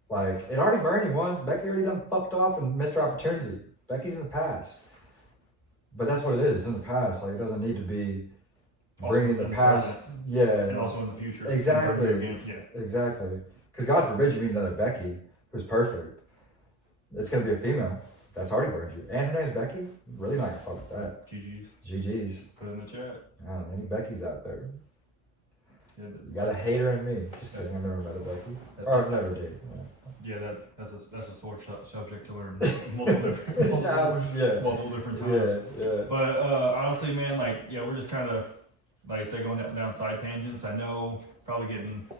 Like, it already burned you once. Becky already done fucked off and missed her opportunity. Becky's in the past. But that's what it is. It's in the past. Like, it doesn't need to be bringing the past. Yeah. And also in the future. Exactly. Yeah. Exactly. Because God forbid you meet another Becky who's perfect. It's going to be a female. That's already burned you. And her name's Becky? Really not going to fuck with that. GG's. GG's. Put it in the chat. Any Becky's out there. Yeah, You got a hater in me. Just kidding. I've never met a Becky. Or I've never dated. Yeah, that's a sore subject to learn multiple different times. Yeah. But honestly, man, like, yeah, we're just kind of, like I said, going down side tangents. I know probably getting a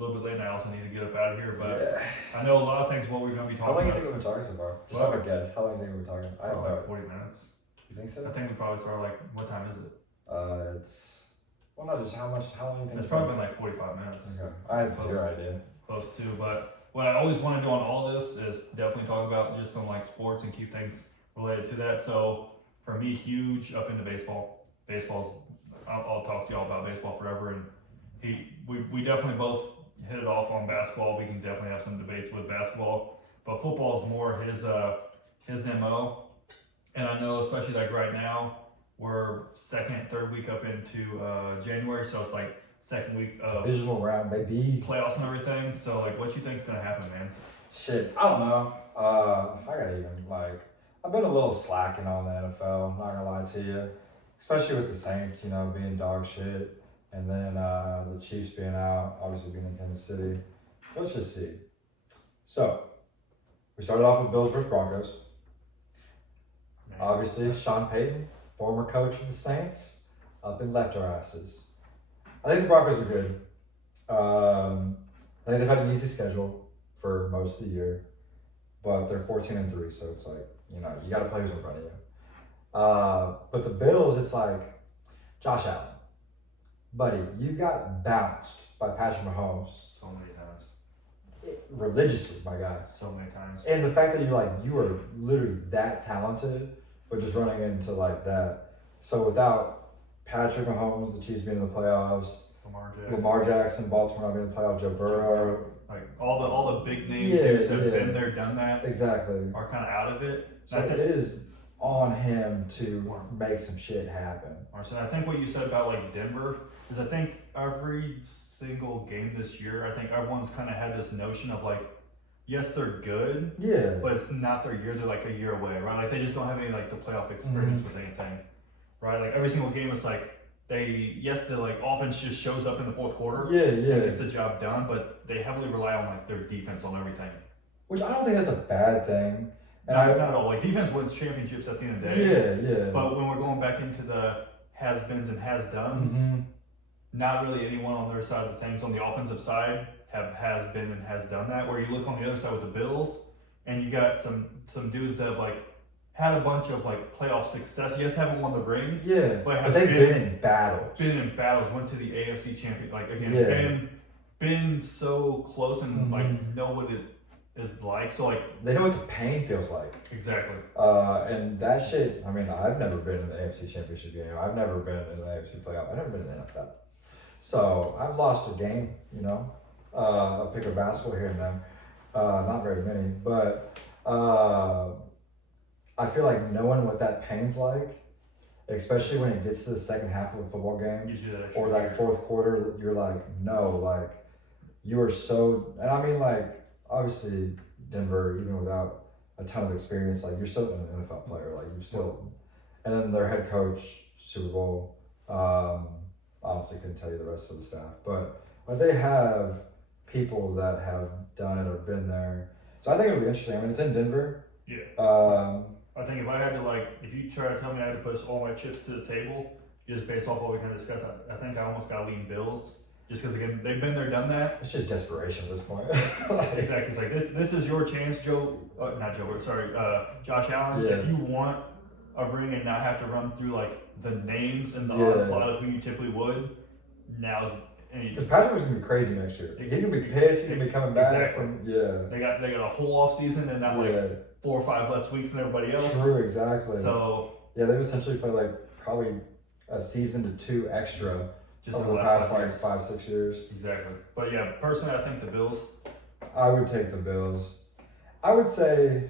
little bit late, and I also need to get up out of here. But I know a lot of things. What we're gonna be How talking long do about. you think we've been talking so far? Just Well, have a guess. How long do you think we've been talking? I don't Probably know. like 40 minutes. You think so? I think we probably started like, what time is it? It's well, no, just how long do you think? It's probably been like 45 minutes. Okay. I have zero idea. Close to, but what I always want to do on all this is definitely talk about just some like sports and keep things related to that. So for me, huge up into baseball. I'll talk to y'all about baseball forever, and we definitely both hit it off on basketball. We can definitely have some debates with basketball, but football is more his MO. And I know, especially like right now, we're third week up into January, so it's like second week of Divisional round, baby. playoffs and everything. So like, what you think's gonna happen, man? Shit, I don't know. I gotta even I've been a little slacking on the NFL. Not gonna lie to you, especially with the Saints, being dog shit, and then the Chiefs being out, obviously being in Kansas City. Let's just see. So we started off with Bills versus Broncos. Man. Obviously, Sean Payton, former coach of the Saints, up and left our asses. I think the Broncos are good. I think they've had an easy schedule for most of the year, but they're 14-3, so it's like, you got to play who's in front of you. But the Bills, it's like, Josh Allen, buddy, you got bounced by Patrick Mahomes So many times. religiously, my guy. So many times. And the fact that you are literally that talented, but just running into like that. So without Patrick Mahomes, the Chiefs being in the playoffs, Lamar Jackson, Baltimore not being in the playoffs, Joe Burrow, like all the big name dudes that have been there, done that, exactly. are kind of out of it. So it is on him to make some shit happen. So I think what you said about like Denver is, I think every single game this year, I think everyone's kind of had this notion of like, yes, they're good, Yeah. but it's not their year. They're like a year away, right? Like they just don't have any like the playoff experience with anything, right? Like every single game is like the like offense just shows up in the fourth quarter, Yeah. and gets the job done, but they heavily rely on like their defense on everything. Which I don't think that's a bad thing. And not at all. Like defense wins championships at the end of the day. Yeah. But when we're going back into the has-beens and has-dones, not really anyone on their side of the things on the offensive side has been and has done that. Where you look on the other side with the Bills, and you got some dudes that have like had a bunch of like playoff success. Yes, haven't won the ring. Yeah, but they've been in battles. Went to the AFC champion. Like again, been so close and like know what it is like. So like they know what the pain feels like. Exactly. And that shit. I mean, I've never been in the AFC Championship game. I've never been in the AFC playoff. I've never been in the NFL. So I've lost a game. I'll pick a basketball here and there. Not very many, but I feel like knowing what that pain's like, especially when it gets to the second half of a football game or that fourth quarter, you're like, no, like you are so. And I mean, like obviously Denver, even without a ton of experience, like you're still an NFL player, like you still. And then their head coach, Super Bowl. Honestly, couldn't tell you the rest of the staff, but they have people that have done it or been there. So I think it'll be interesting. I mean, it's in Denver. Yeah. I think if you try to tell me I had to push all my chips to the table, just based off what we kind of discussed, I think I almost got to lean Bills. Just because, again, they've been there, done that. It's just desperation at this point. Exactly. It's like, this is your chance, Josh Allen. Yeah. If you want a ring and not have to run through, like, the names and the onslaught of who you typically would, now's... Because Patrick's going to be crazy next year. He's going to be pissed. He's going to be coming back from... Yeah. They got a whole off season and not, 4 or 5 less weeks than everybody else. True, exactly. So... Yeah, they've essentially played, like, probably a season to two extra Just over in the last past 5 like years. 5-6 years. Exactly. But yeah, personally, I think the Bills. I would take the Bills. I would say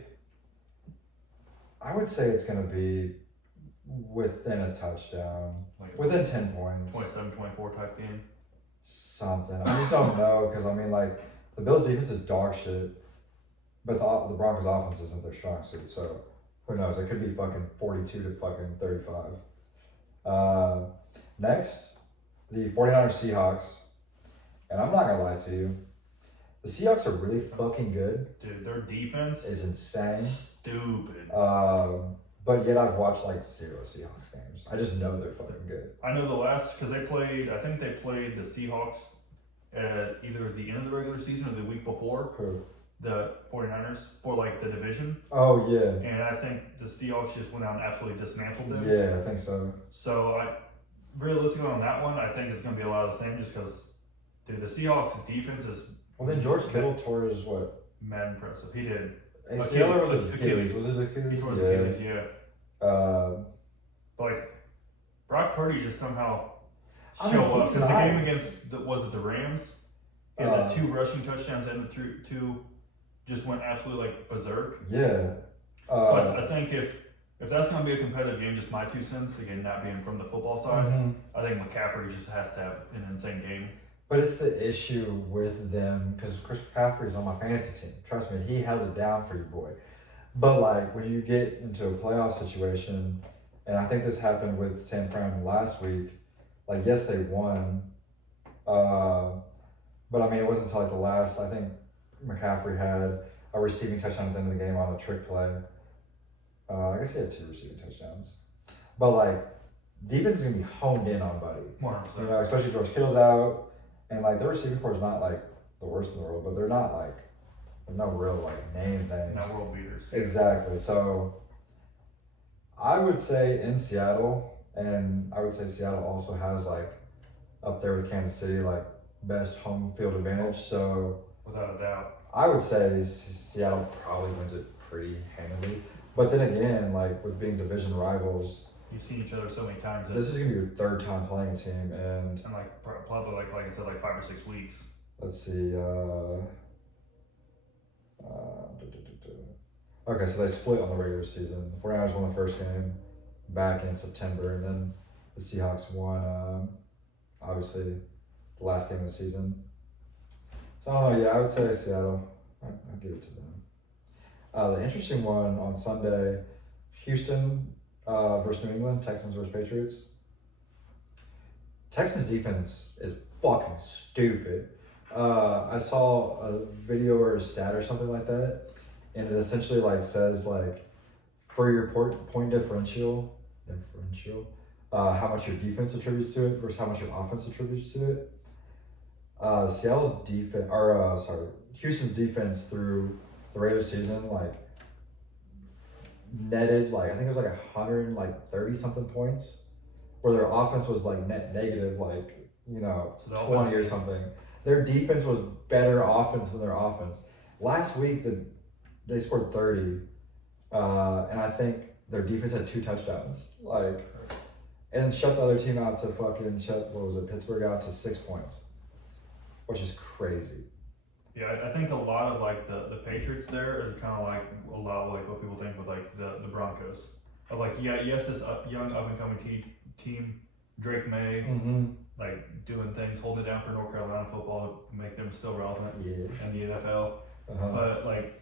it's gonna be within a touchdown, Like within 10 points, 27-24 type game. something. I just don't know because I mean like the Bills defense is dog shit, but the Broncos offense isn't their strong suit. So who knows? It could be fucking 42 to fucking 35. Next, the 49ers Seahawks, and I'm not gonna lie to you, the Seahawks are really fucking good. Dude, their defense Is insane. stupid. But yet I've watched like 0 Seahawks games. I just know they're fucking good. I know because I think they played the Seahawks at either the end of the regular season or the week before, Who? the 49ers, for like the division. Oh yeah. And I think the Seahawks just went out and absolutely dismantled them. Yeah, I think so. So realistically on that one, I think it's going to be a lot of the same just because, dude, the Seahawks defense is Well then George Kittle tore his what? mad impressive. He did. ACL or was it his Achilles. Achilles? Was it his Achilles? He tore his Yeah. Achilles, yeah. But Like, Brock Purdy just somehow I show mean, up. he's Because the game nice. against, was it the Rams? Yeah, the 2 rushing touchdowns and the 2 just went absolutely like berserk. yeah. So I think if that's going to be a competitive game, just my 2 cents, again, not being from the football side, mhm. I think McCaffrey just has to have an insane game. But it's the issue with them because Chris McCaffrey's on my fantasy team. Trust me, he held it down for you, boy. But like when you get into a playoff situation, and I think this happened with San Fran last week. Like yes, they won, but I mean it wasn't until like the last. I think McCaffrey had a receiving touchdown at the end of the game on a trick play. I guess he had 2 receiving touchdowns. But like defense is gonna be honed in on Buddy. 100%. You know, especially George Kittle's out, and like their receiving core is not like the worst in the world, but they're not like they're no real like names. Not world beaters. Exactly. So I would say in Seattle, and I would say Seattle also has like up there with Kansas City like best home field advantage. So Without a doubt. I would say Seattle probably wins it pretty handily. But then again, like with being division rivals, You've seen each other so many times. this is gonna be your 3rd time playing a team, and And like probably like I said, like 5 or 6 weeks. let's see. Okay, so they split on the regular season. The 49ers won the first game back in September, and then the Seahawks won, obviously, the last game of the season. So I don't know. Yeah, I would say Seattle. I'll give it to them. The interesting one on Sunday, Houston versus New England, Texans versus Patriots. Texans defense is fucking stupid. I saw a video or a stat or something like that, and it essentially like says like for your point differential, how much your defense attributes to it versus how much your offense attributes to it. Houston's defense through the regular season like netted like I think it was like 130 something points, where their offense was like net negative like So the 20 or offense- something. Their defense was better offense than their offense. Last week they scored 30, and I think their defense had 2 touchdowns. Like, and shut the other team out to Pittsburgh out to 6 points, which is crazy. Yeah, I think a lot of like the Patriots there is kind of like a lot of like what people think with like the Broncos. Of like, yes, this young up and coming team, Drake May, Mm-hmm. like doing things, holding it down for North Carolina football to make them still relevant Yeah. in the NFL. Uh-huh. But like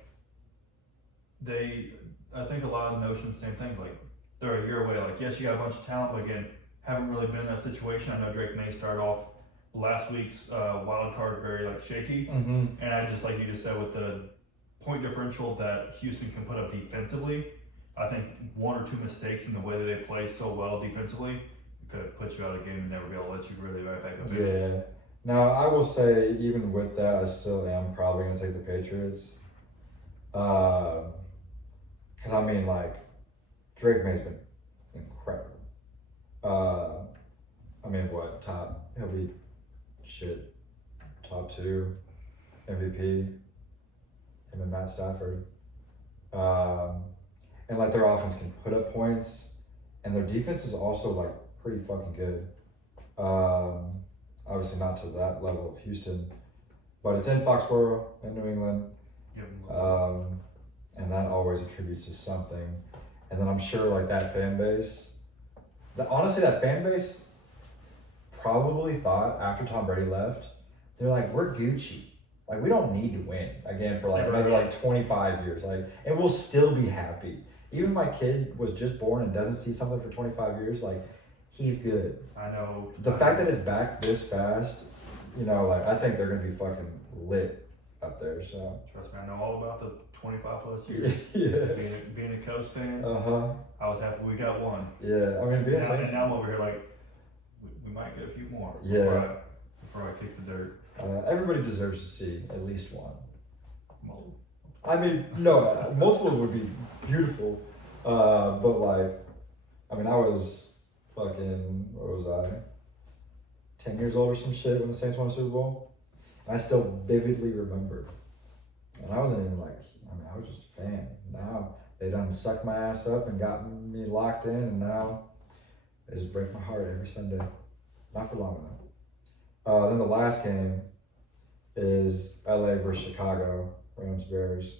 I think a lot of notions, same thing. Like they're a year away. Like yes, you got a bunch of talent, but again, haven't really been in that situation. I know Drake May started off last week's wild card very like shaky, Mm-hmm. and I just like you just said with the point differential that Houston can put up defensively, I think 1 or 2 mistakes in the way that they play so well defensively could put you out of the game and never be able to let you really right back up in. Yeah. Now I will say, even with that, I still am probably gonna take the Patriots. Because I mean, like, Drake May's been incredible. I mean, he'll be top 2 MVP. Him and Matt Stafford. And like their offense can put up points, and their defense is also like pretty fucking good. Obviously not to that level of Houston, but it's in Foxborough in New England. And that always attributes to something. And then I'm sure like that fan base, honestly that fan base probably thought after Tom Brady left, they're like, we're Gucci. Like we don't need to win again for like another like 25 years. Like, and we'll still be happy. Even if my kid was just born and doesn't see something for 25 years, like he's good. I know. The fact that it's back this fast, you know, like I think they're gonna be fucking lit up there. So Trust me, I know all about the 25 plus years. yeah. Being a Coast fan, Uh-huh. I was happy we got one. Yeah. I mean, being And now I'm over here like, we might get a few more. Yeah. Before I kick the dirt. Everybody deserves to see at least one. Multiple. I mean, no, multiple would be beautiful. But like, I mean, I was fucking, what was I? 10 years old or some shit when the Saints won the Super Bowl. And I still vividly remember. And I wasn't even like, I mean, I was just a fan. Now they done sucked my ass up and got me locked in, and now they just break my heart every Sunday. Not for long enough. Then the last game is LA versus Chicago, Rams Bears.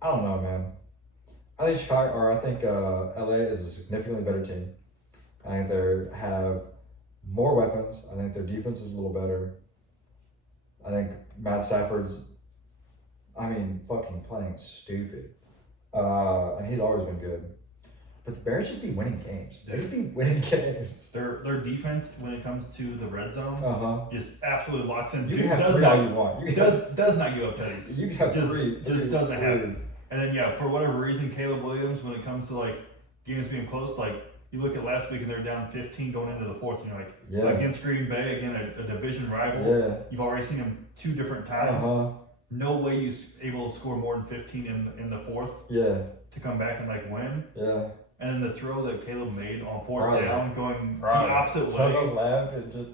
I don't know, man. I think LA is a significantly better team. I think they have more weapons. I think their defense is a little better. I think Matt Stafford's, fucking playing stupid. And he's always been good. But the Bears just be winning games. They just be winning games. Their defense, when it comes to the red zone, just absolutely locks in. You can have three all you want. Does not give up tutties. You can have three. Just doesn't happen. And then, for whatever reason, Caleb Williams, when it comes to, like, games being close, like, you look at last week and they're down 15 going into the fourth, and you're like, against Green Bay, again, a division rival, you've already seen him 2 different times. No way you're able to score more than 15 in the fourth to come back and, like, win. And then the throw that Caleb made on fourth down, going the opposite way. Left and just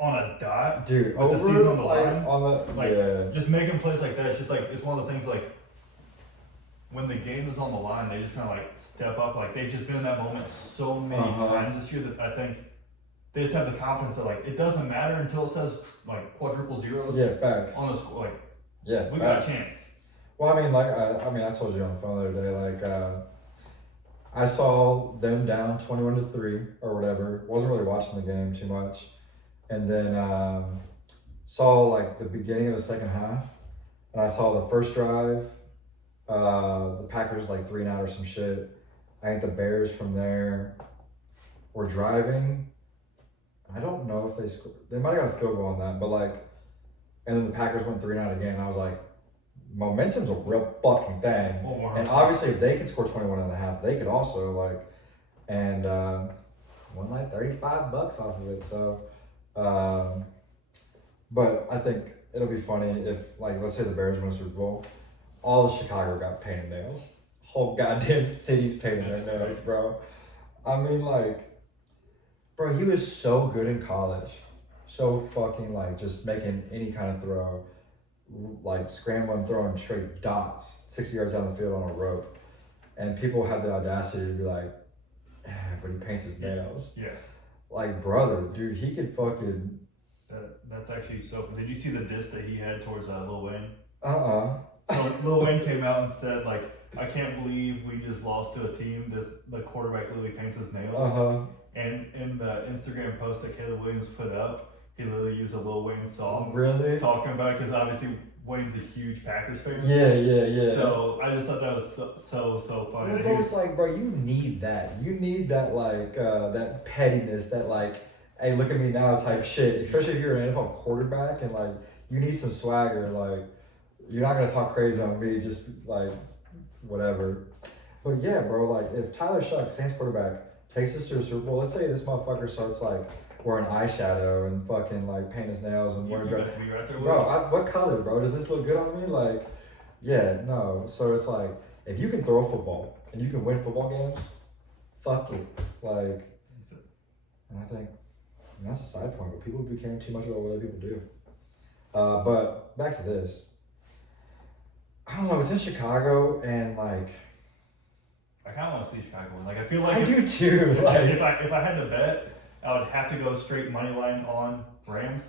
on a dot. Dude, with the season on the line. Like, just making plays like that, it's just like, it's one of the things, like, when the game is on the line, they just kind of, like, step up. Like, they've just been in that moment so many times this year that I think they just have the confidence that, like, it doesn't matter until it says, like, quadruple zeros facts. on the score. Like, we facts. got a chance. Well, I told you on the phone the other day, like, I saw them down 21-3 or whatever. Wasn't really watching the game too much. And then saw like the beginning of the second half. And I saw the first drive. The Packers like 3-and-out or some shit. I think the Bears from there were driving. I don't know if they scored. They might have got a field goal on that. But like, and then the Packers went 3-and-out again. And I was like, momentum's a real fucking thing. And obviously if they could score 21.5, they could also won like $35 off of it. So, but I think it'll be funny if, like, let's say the Bears win a Super Bowl, all of Chicago got painted nails. Whole goddamn city's painted their nails, bro. I mean, like, bro, he was so good in college. So fucking, like, just making any kind of throw. Like scrambling, throwing straight dots 60 yards down the field on a rope, and people have the audacity to be like, but he paints his nails. Like, brother, dude, he could fucking. That's actually so. Did you see the diss that he had towards Lil Wayne? So Lil Wayne came out and said, like, I can't believe we just lost to a team. The quarterback literally paints his nails. And in the Instagram post that Caleb Williams put up, he literally used a Lil Wayne song. Really? Talking about it, because obviously Wayne's a huge Packers fan. Yeah. So I just thought that was so funny. Well, bro, it's like, bro, you need that. You need that, like, that pettiness, that, like, hey, look at me now type shit. Especially if you're an NFL quarterback and, like, you need some swagger. Like, you're not going to talk crazy on me, just, like, whatever. But yeah, bro, like, if Tyler Shuck, Saints quarterback, takes us to a Super Bowl, let's say this motherfucker starts, like, wearing eyeshadow and fucking like paint his nails and wear dress. Bro, what color, bro? Does this look good on me? like, yeah, no. So it's like, if you can throw a football and you can win football games, fuck it. Like, and I think that's a side point, but people be caring too much about what other people do. But back to this. I don't know. It's in Chicago, and like, I kind of want to see Chicago win. Like I feel like I do too. if Like, if I had to bet, I would have to go straight money line on Rams.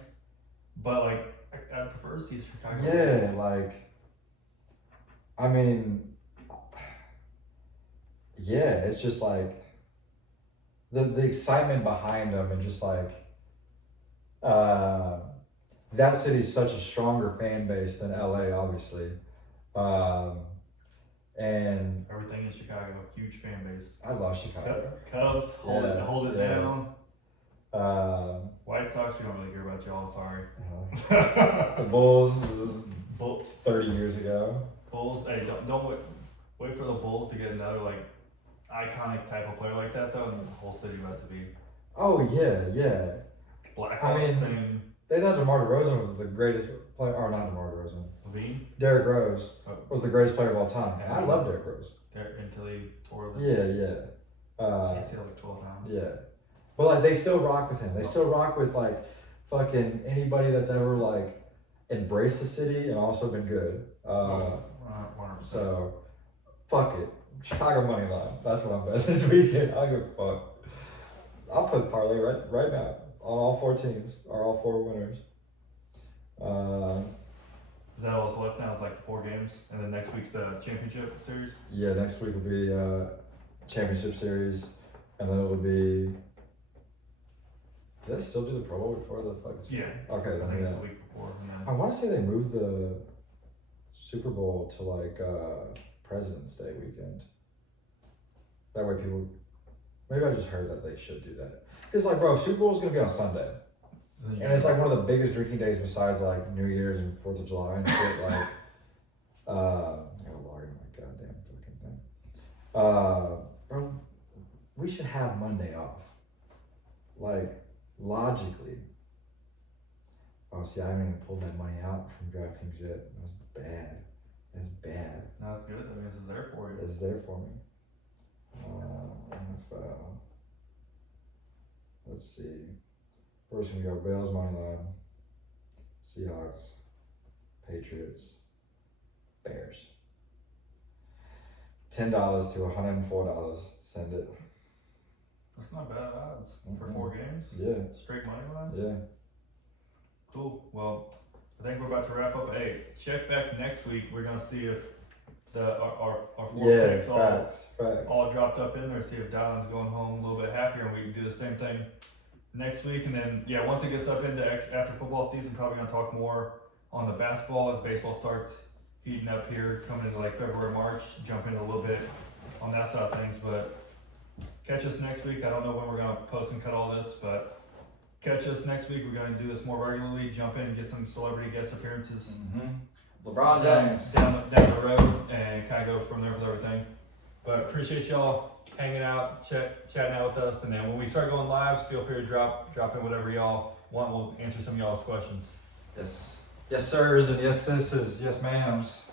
But like I prefer to see Chicago. yeah, like, I mean, yeah, it's just like the excitement behind them and just like that city's such a stronger fan base than LA, obviously. And Everything in Chicago, huge fan base. I love Chicago. Cubs, hold it Yeah. down. White Sox, we don't really care about y'all. Sorry. The Bulls, Bull, 30 years ago. Bulls. Hey, don't wait for the Bulls to get another like iconic type of player like that though, and the whole city about to be Oh yeah. Blackhawks I mean, and They thought DeMar DeRozan was the greatest player, or not DeMar DeRozan. Levine. Derrick Rose Oh. was the greatest player of all time. Yeah. I love Derrick Rose. Until he tore the Yeah. ACL like 12 times. Yeah. But like they still rock with him. They still rock with like fucking anybody that's ever like embraced the city and also been good. 100%. So fuck it. Chicago money line. That's what I'm betting this weekend. I don't give a fuck. I'll put parlay right now on all 4 teams or all 4 winners. Is that all that's left now? Is like the 4 games, and then next week's the championship series. Yeah, next week will be championship series, and then it'll be. Did they still do the Pro Bowl before the fucking? Yeah. Okay, I then think yeah. it's the week before. I want to say they moved the Super Bowl to like President's Day weekend. That way people. Maybe I just heard that they should do that. It's like, bro, Super Bowl's gonna be on Sunday, and it's like one of the biggest drinking days besides like New Year's and 4th of July and shit. Like, I gotta log in my goddamn fucking thing. Bro, we should have Monday off. Like, logically. Oh, see, I haven't even pulled that money out from DraftKings yet. That's bad. That's bad. No, that's good. That means it's there for you. It's there for me. NFL. Let's see. First we go Bills money line, Seahawks, Patriots, Bears. $10 to $104. Send it. That's not bad odds for 4 games. Yeah. Straight money lines. Yeah. Cool. Well, I think we're about to wrap up. Hey, check back next week. We're gonna see if our 4 picks facts. all dropped up in there. See if Dylan's going home a little bit happier, and we can do the same thing next week. And then once it gets up into after football season, probably gonna talk more on the basketball as baseball starts heating up here, coming into like February, March. Jump in a little bit on that side of things, but catch us next week. I don't know when we're gonna post and cut all this, but catch us next week. We're gonna do this more regularly. Jump in and get some celebrity guest appearances. LeBron James. down the road and kind of go from there with everything. But appreciate y'all hanging out, chatting out with us, and then when we start going lives, feel free to drop in whatever y'all want. We'll answer some of y'all's questions. Yes. Yes, sirs, and yes, sisters. Yes, ma'ams.